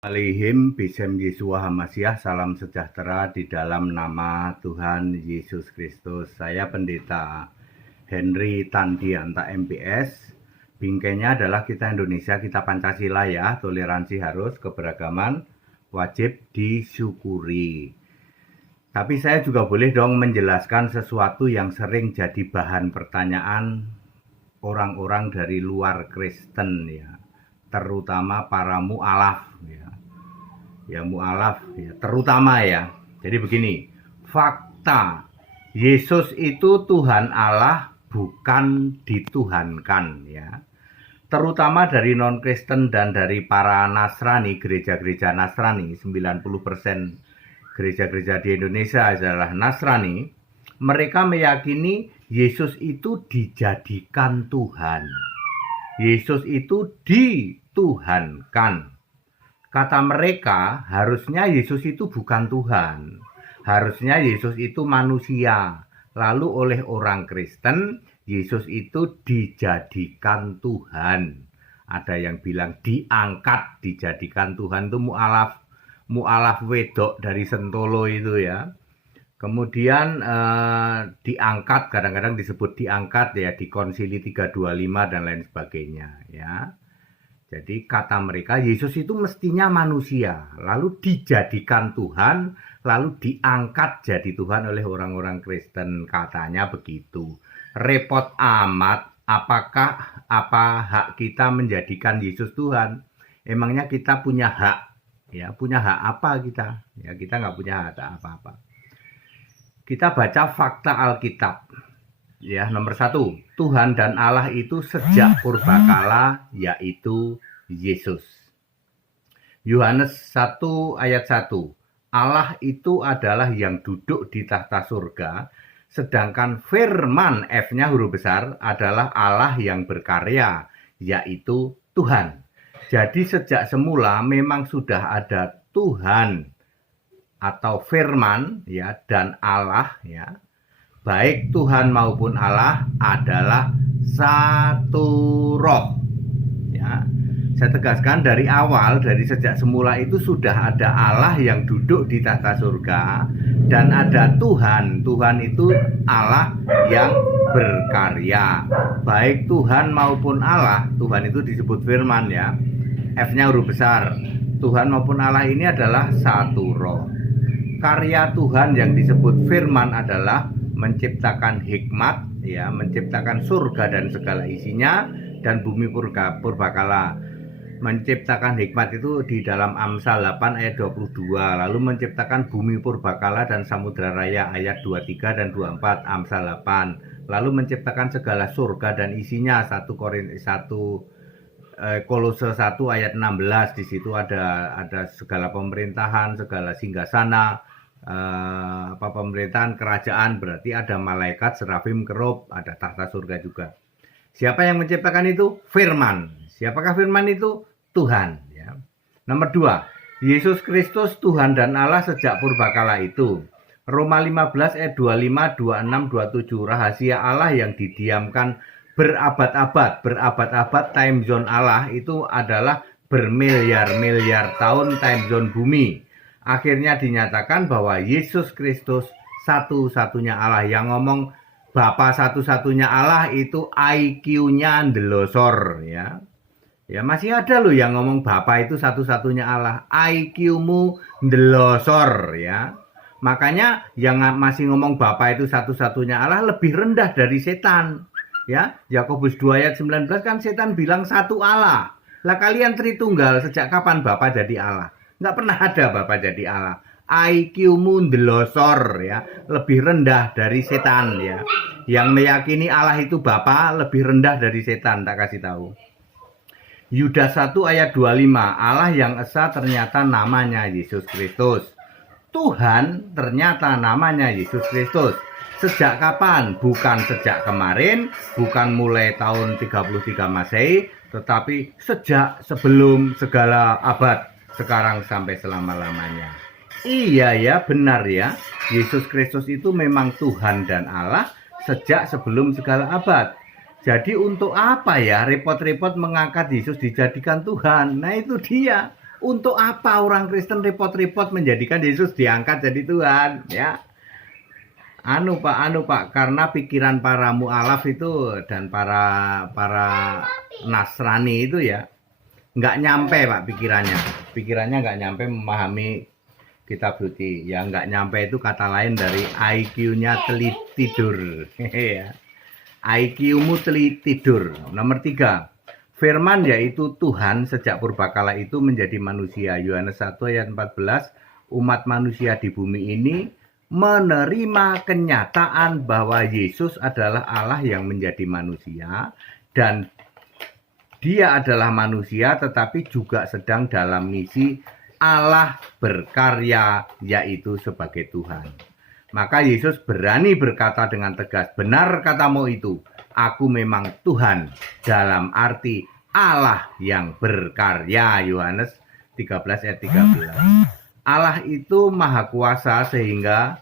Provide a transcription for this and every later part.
Alaihim Bisem Yesua Hamasyah, salam sejahtera di dalam nama Tuhan Yesus Kristus. Saya Pendeta Henry Tandianta MPS. Bingkainya adalah kita Indonesia, kita Pancasila ya, toleransi harus, keberagaman wajib disyukuri. Tapi saya juga boleh dong menjelaskan sesuatu yang sering jadi bahan pertanyaan orang-orang dari luar Kristen ya, terutama para mu'alaf ya mu'alaf ya, terutama ya. Jadi begini, fakta Yesus itu Tuhan Allah, bukan dituhankan ya. Terutama dari non-Kristen dan dari para Nasrani, gereja-gereja Nasrani, 90% gereja-gereja di Indonesia adalah Nasrani. Mereka meyakini Yesus itu dijadikan Tuhan. Yesus itu dituhankan. Kata mereka, harusnya Yesus itu bukan Tuhan. Harusnya Yesus itu manusia. Lalu oleh orang Kristen, Yesus itu dijadikan Tuhan. Ada yang bilang diangkat, dijadikan Tuhan. Itu mu'alaf wedok dari Sentolo itu ya. Kemudian diangkat, kadang-kadang disebut diangkat ya, di Konsili 325 dan lain sebagainya ya. Jadi kata mereka, Yesus itu mestinya manusia, lalu dijadikan Tuhan, lalu diangkat jadi Tuhan oleh orang-orang Kristen. Katanya begitu. Repot amat, apa hak kita menjadikan Yesus Tuhan? Emangnya kita punya hak? Ya, punya hak apa kita? Ya, kita nggak punya hak apa-apa. Kita baca fakta Alkitab. Ya, nomor 1, Tuhan dan Allah itu sejak purbakala, yaitu Yesus. Yohanes 1 ayat 1, Allah itu adalah yang duduk di tahta surga, sedangkan firman, F-nya huruf besar, adalah Allah yang berkarya, yaitu Tuhan. Jadi sejak semula memang sudah ada Tuhan atau firman ya, dan Allah ya. Baik Tuhan maupun Allah adalah satu roh ya. Saya tegaskan dari awal, dari sejak semula itu sudah ada Allah yang duduk di tahta surga, dan ada Tuhan. Tuhan itu Allah yang berkarya. Baik Tuhan maupun Allah, Tuhan itu disebut firman ya, F-nya huruf besar. Tuhan maupun Allah ini adalah satu roh. Karya Tuhan yang disebut firman adalah menciptakan hikmat ya, menciptakan surga dan segala isinya, dan bumi purbakala. Menciptakan hikmat itu di dalam Amsal 8 ayat 22, lalu menciptakan bumi purbakala dan samudra raya ayat 23 dan 24 Amsal 8, lalu menciptakan segala surga dan isinya 1 Kolose 1 ayat 16. Di situ ada segala pemerintahan, segala singgasana, pemerintahan kerajaan, berarti ada malaikat, serafim, kerub, ada tahta surga juga. Siapa yang menciptakan itu? Firman. Siapakah firman itu? Tuhan ya. Nomor 2, Yesus Kristus Tuhan dan Allah sejak purbakala itu. Roma 15 ayat 25, 26, 27, rahasia Allah yang didiamkan berabad-abad time zone Allah itu adalah bermiliar-miliar tahun time zone bumi. Akhirnya dinyatakan bahwa Yesus Kristus satu-satunya Allah. Yang ngomong Bapa satu-satunya Allah itu IQ-nya ndelosor ya. Ya masih ada loh yang ngomong Bapa itu satu-satunya Allah. IQ-mu ndelosor ya. Makanya yang masih ngomong Bapa itu satu-satunya Allah lebih rendah dari setan. Ya, Yakobus 2 ayat 19 kan setan bilang satu Allah. Lah kalian Tritunggal, sejak kapan Bapa jadi Allah? Nggak pernah ada Bapa jadi Allah. IQ-mu ndelosor ya, lebih rendah dari setan ya. Yang meyakini Allah itu Bapa lebih rendah dari setan, tak kasih tahu. Yudas 1 ayat 25, Allah yang esa ternyata namanya Yesus Kristus. Tuhan ternyata namanya Yesus Kristus. Sejak kapan? Bukan sejak kemarin, bukan mulai tahun 33 Masehi, tetapi sejak sebelum segala abad, sekarang sampai selama-lamanya. Iya ya, benar ya. Yesus Kristus itu memang Tuhan dan Allah sejak sebelum segala abad. Jadi untuk apa ya repot-repot mengangkat Yesus dijadikan Tuhan? Nah itu dia. Untuk apa orang Kristen repot-repot menjadikan Yesus diangkat jadi Tuhan, ya? Pak, karena pikiran para mualaf itu dan para Nasrani itu ya nggak nyampe Pak pikirannya nggak nyampe memahami kitab suci, ya nggak nyampe itu kata lain dari IQ-nya tidur. IQ-mu tidur. Nomor 3, firman yaitu Tuhan sejak purbakala itu menjadi manusia. Yohanes 1 ayat 14, umat manusia di bumi ini menerima kenyataan bahwa Yesus adalah Allah yang menjadi manusia dan dia adalah manusia tetapi juga sedang dalam misi Allah berkarya yaitu sebagai Tuhan. Maka Yesus berani berkata dengan tegas, benar katamu itu, aku memang Tuhan dalam arti Allah yang berkarya. Yohanes 13 ayat 13. Allah itu maha kuasa sehingga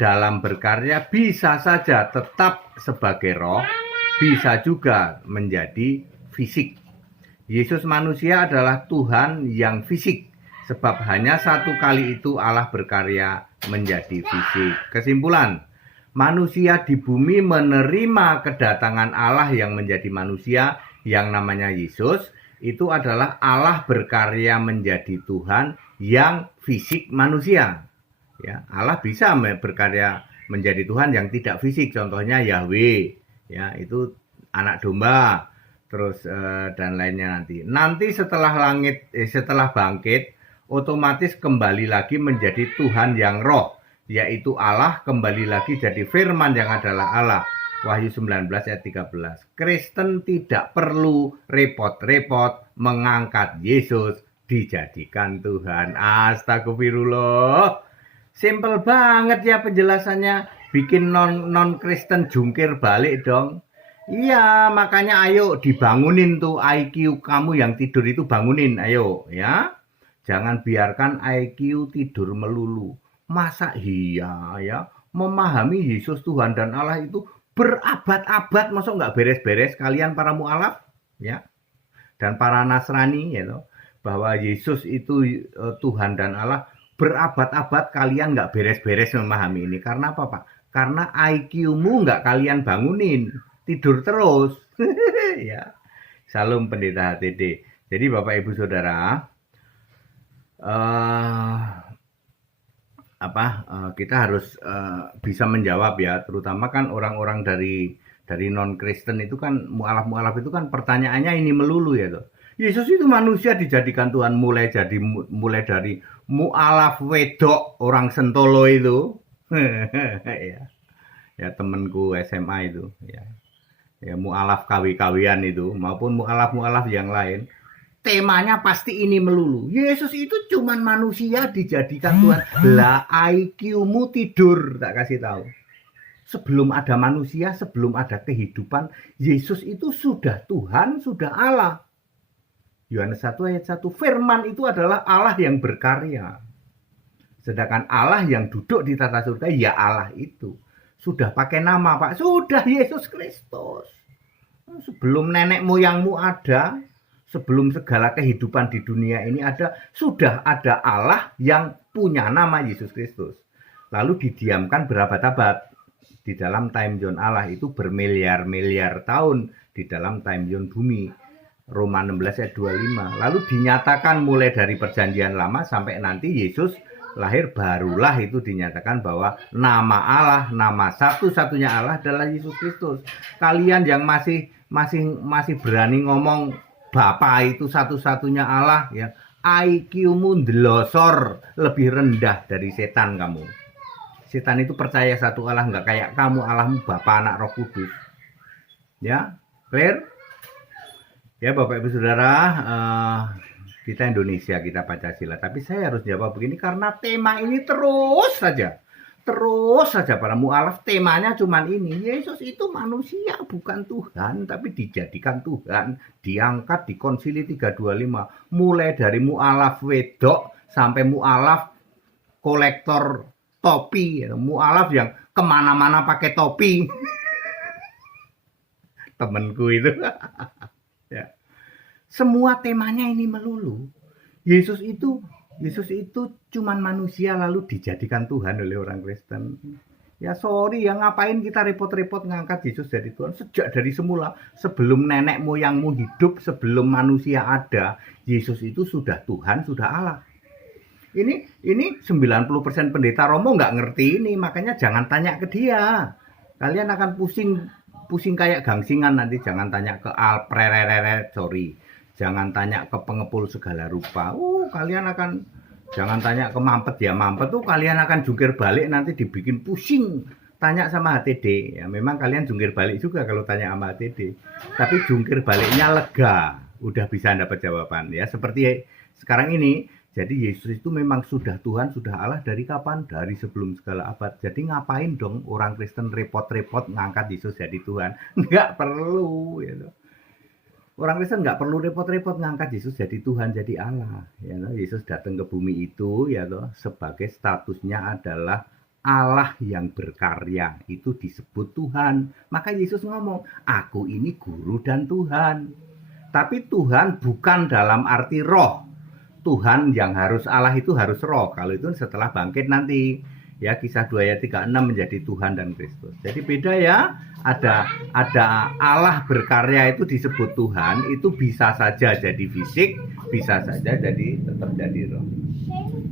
dalam berkarya bisa saja tetap sebagai roh, bisa juga menjadi fisik. Yesus manusia adalah Tuhan yang fisik, sebab hanya satu kali itu Allah berkarya menjadi fisik. Kesimpulan, manusia di bumi menerima kedatangan Allah yang menjadi manusia yang namanya Yesus. Itu adalah Allah berkarya menjadi Tuhan yang fisik manusia. Ya, Allah bisa berkarya menjadi Tuhan yang tidak fisik. Contohnya Yahweh, ya itu anak domba, terus dan lainnya nanti. Nanti setelah bangkit, otomatis kembali lagi menjadi Tuhan yang roh, yaitu Allah kembali lagi jadi firman yang adalah Allah. Wahyu 19 ayat 13. Kristen tidak perlu repot-repot mengangkat Yesus dijadikan Tuhan. Astagfirullah. Simple banget ya penjelasannya. Bikin non-Kristen jungkir balik dong. Iya, makanya ayo dibangunin tuh IQ kamu yang tidur itu, bangunin, ayo ya. Jangan biarkan IQ tidur melulu. Masa iya ya, memahami Yesus Tuhan dan Allah itu berabad-abad, masuk nggak beres-beres kalian para mualaf ya dan para Nasrani ya, bahwa Yesus itu Tuhan dan Allah, berabad-abad kalian nggak beres-beres memahami ini. Karena apa Pak? Karena IQ-mu nggak kalian bangunin, tidur terus. Ya. Salam Pendeta HTD. Jadi Bapak Ibu Saudara, kita harus bisa menjawab ya, terutama kan orang-orang dari non-Kristen itu kan, mualaf-mualaf itu kan pertanyaannya ini melulu ya tuh. Yesus itu manusia dijadikan Tuhan mulai dari mualaf wedok orang Sentolo itu. Ya temanku SMA itu ya. Ya mualaf kawi-kawian itu maupun mualaf-mualaf yang lain. Temanya pasti ini melulu. Yesus itu cuman manusia dijadikan Tuhan. Lah IQ-mu tidur, tak kasih tahu. Sebelum ada manusia, sebelum ada kehidupan, Yesus itu sudah Tuhan, sudah Allah. Yohanes 1 ayat 1, firman itu adalah Allah yang berkarya. Sedangkan Allah yang duduk di tata surga, ya Allah itu. Sudah pakai nama Pak, sudah Yesus Kristus. Sebelum nenek moyangmu ada, sebelum segala kehidupan di dunia ini ada, sudah ada Allah yang punya nama Yesus Kristus. Lalu didiamkan berabad-abad di dalam time zone Allah itu, bermiliar-miliar tahun di dalam time zone bumi. Roma 16 ayat 25. Lalu dinyatakan mulai dari perjanjian lama sampai nanti Yesus lahir, barulah itu dinyatakan bahwa nama Allah, nama satu-satunya Allah adalah Yesus Kristus. Kalian yang masih berani ngomong Bapa itu satu-satunya Allah ya, IQ-mu ndelosor, lebih rendah dari setan kamu. Setan itu percaya satu Allah, nggak kayak kamu, Allahmu Bapa, Anak, Roh Kudus. Ya, clear? Ya Bapak Ibu Saudara, kita Indonesia, kita Pancasila. Tapi saya harus jawab begini karena tema ini terus saja para mualaf temanya cuman ini. Yesus itu manusia bukan Tuhan, tapi dijadikan Tuhan, diangkat di Konsili 325. Mulai dari mualaf wedok sampai mualaf kolektor topi, mualaf yang kemana-mana pakai topi. Temenku itu. Ya. Semua temanya ini melulu. Yesus itu cuman manusia lalu dijadikan Tuhan oleh orang Kristen. Ya sorry ya, ngapain kita repot-repot ngangkat Yesus jadi Tuhan? Sejak dari semula, sebelum nenek moyangmu hidup, sebelum manusia ada, Yesus itu sudah Tuhan, sudah Allah. Ini 90% pendeta Romo nggak ngerti ini, makanya jangan tanya ke dia. Kalian akan pusing kayak gangsingan nanti. Jangan tanya ke jangan tanya ke pengepul segala rupa. Kalian akan jangan tanya ke mampet ya, mampet tuh kalian akan jungkir balik nanti dibikin pusing. Tanya sama HTD, ya memang kalian jungkir balik juga kalau tanya sama HTD. Tapi jungkir baliknya lega, udah bisa dapat jawaban ya. Seperti sekarang ini, jadi Yesus itu memang sudah Tuhan, sudah Allah dari kapan? Dari sebelum segala abad. Jadi ngapain dong orang Kristen repot-repot ngangkat Yesus jadi Tuhan? Nggak perlu ya. Orang Kristen nggak perlu repot-repot ngangkat Yesus jadi Tuhan, jadi Allah. Ya, Yesus datang ke bumi itu ya sebagai statusnya adalah Allah yang berkarya, itu disebut Tuhan. Maka Yesus ngomong, aku ini guru dan Tuhan. Tapi Tuhan bukan dalam arti roh. Tuhan yang harus Allah itu harus roh. Kalau itu setelah bangkit nanti. Ya, Kisah 2 ayat 36 menjadi Tuhan dan Kristus. Jadi beda ya. Ada Allah berkarya itu disebut Tuhan, itu bisa saja jadi fisik, bisa saja tetap jadi roh.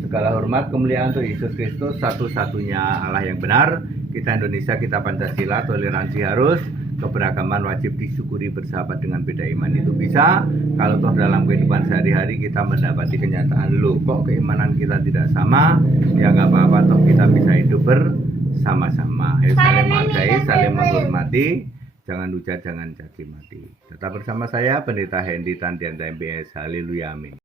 Segala hormat kemuliaan untuk Yesus Kristus, satu-satunya Allah yang benar. Kita Indonesia, kita Pancasila, toleransi harus, keberagaman wajib disyukuri, bersahabat dengan beda iman itu bisa. Kalau toh dalam kehidupan sehari-hari kita mendapati kenyataan, loh kok keimanan kita tidak sama, ya nggak apa-apa, toh kita bisa hidup bersama-sama. Ayo saling menghargai, saling menghormati, jangan hujat, jangan caci maki. Tetap bersama saya, Pendeta Henry Tandian MBS. Haleluya, amin.